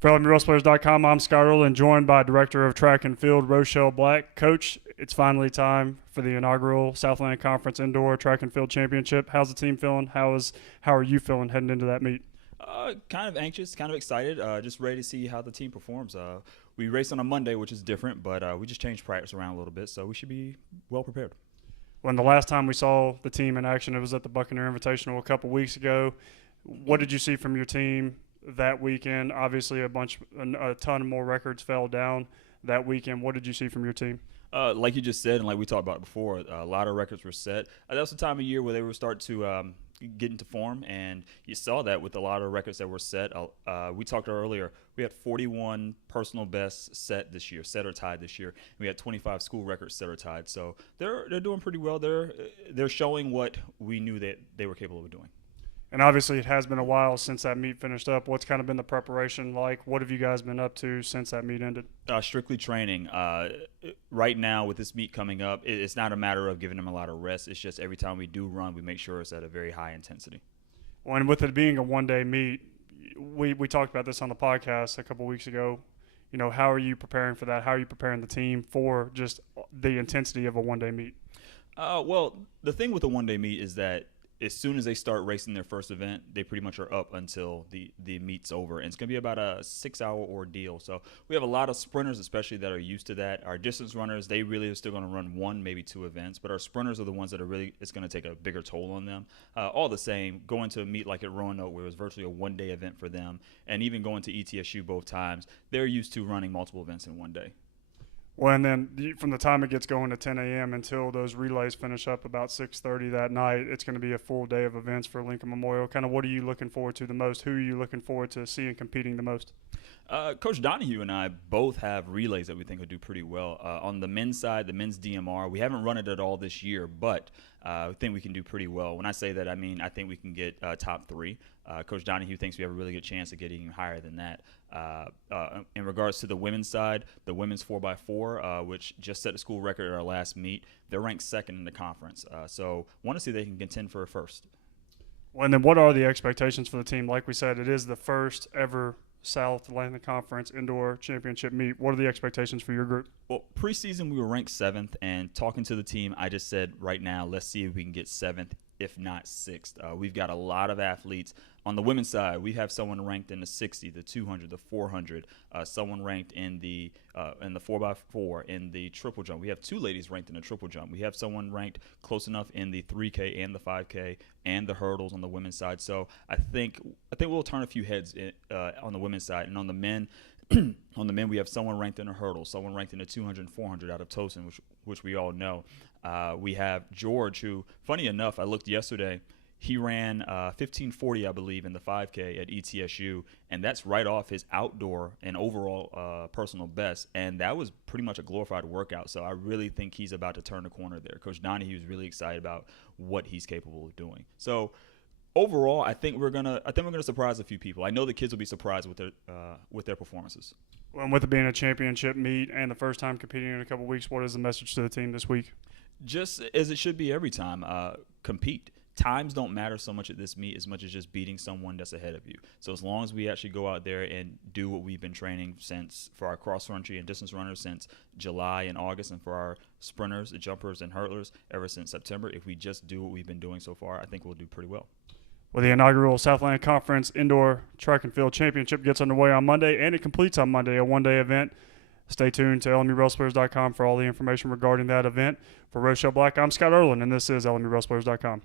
For LMUWrestlers.com, I'm Scott Earl, joined by Director of Track and Field, Rochelle Black. Coach, it's finally time for the inaugural Southland Conference Indoor Track and Field Championship. How's the team feeling? How are you feeling heading into that meet? Kind of anxious, kind of excited, just ready to see how the team performs. We race on a Monday, which is different, but we just changed practice around a little bit, so we should be well prepared. When the last time we saw the team in action, it was at the Buccaneer Invitational a couple weeks ago. What did you see from your team that weekend? Obviously, a ton more records fell down that weekend. What did you see from your team? Like you just said, and like we talked about before, a lot of records were set. That was the time of year where they would start to get into form, and you saw that with a lot of records that were set. We talked earlier, we had 41 personal bests set this year, set or tied this year. We had 25 school records set or tied. So they're doing pretty well. They're showing what we knew that they were capable of doing. And obviously, it has been a while since that meet finished up. What's kind of been the preparation like? What have you guys been up to since that meet ended? Strictly training. Right now, with this meet coming up, it's not a matter of giving them a lot of rest. It's just every time we do run, we make sure it's at a very high intensity. Well, and with it being a one-day meet, we talked about this on the podcast a couple weeks ago. You know, how are you preparing for that? How are you preparing the team for just the intensity of a one-day meet? Well, the thing with a one-day meet is that as soon as they start racing their first event, they pretty much are up until the meet's over. And it's going to be about a 6-hour ordeal. So we have a lot of sprinters, especially, that are used to that. Our distance runners, they really are still going to run one, maybe two events. But our sprinters are the ones that are really, it's going to take a bigger toll on them. All the same, going to a meet like at Roanoke, where it was virtually a one-day event for them, and even going to ETSU both times, they're used to running multiple events in one day. Well, and then from the time it gets going at 10 a.m. until those relays finish up about 6:30 that night, it's going to be a full day of events for Lincoln Memorial. Kind of what are you looking forward to the most? Who are you looking forward to seeing competing the most? Coach Donahue and I both have relays that we think will do pretty well. On the men's side, the men's DMR, we haven't run it at all this year, but I think we can do pretty well. When I say that, I mean I think we can get top three. Coach Donahue thinks we have a really good chance of getting even higher than that. In regards to the women's side, the women's 4x4, which just set a school record at our last meet, they're ranked second in the conference. So want to see if they can contend for a first. Well, and then what are the expectations for the team? Like we said, it is the first ever South Atlantic Conference Indoor Championship meet. What are the expectations for your group? Well, preseason we were ranked 7th, and talking to the team, I just said right now, let's see if we can get 7th, if not 6th. We've got a lot of athletes. On the women's side, we have someone ranked in the 60, the 200, the 400, someone ranked in the 4x4, in the triple jump. We have 2 ladies ranked in the triple jump. We have someone ranked close enough in the 3K and the 5K and the hurdles on the women's side. So I think we'll turn a few heads on the women's side. And on the men, we have someone ranked in the hurdles, someone ranked in the 200 and 400 out of Tosin, which we all know. We have George, who, funny enough, I looked yesterday. He ran 15:40, I believe, in the 5K at ETSU, and that's right off his outdoor and overall personal best. And that was pretty much a glorified workout. So I really think he's about to turn the corner there. Coach Donahue is really excited about what he's capable of doing. So overall, I think we're gonna surprise a few people. I know the kids will be surprised with their performances. Well, and with it being a championship meet and the first time competing in a couple weeks, what is the message to the team this week? Just as it should be every time, compete. Times don't matter so much at this meet as much as just beating someone that's ahead of you. So as long as we actually go out there and do what we've been training since for our cross-country and distance runners since July and August, and for our sprinters, the jumpers, and hurdlers ever since September, if we just do what we've been doing so far, I think we'll do pretty well. Well, the inaugural Southland Conference Indoor Track and Field Championship gets underway on Monday, and it completes on Monday, a one-day event. Stay tuned to LMUWrestlers.com for all the information regarding that event. For Rochelle Black, I'm Scott Erlin, and this is LMUWrestlers.com.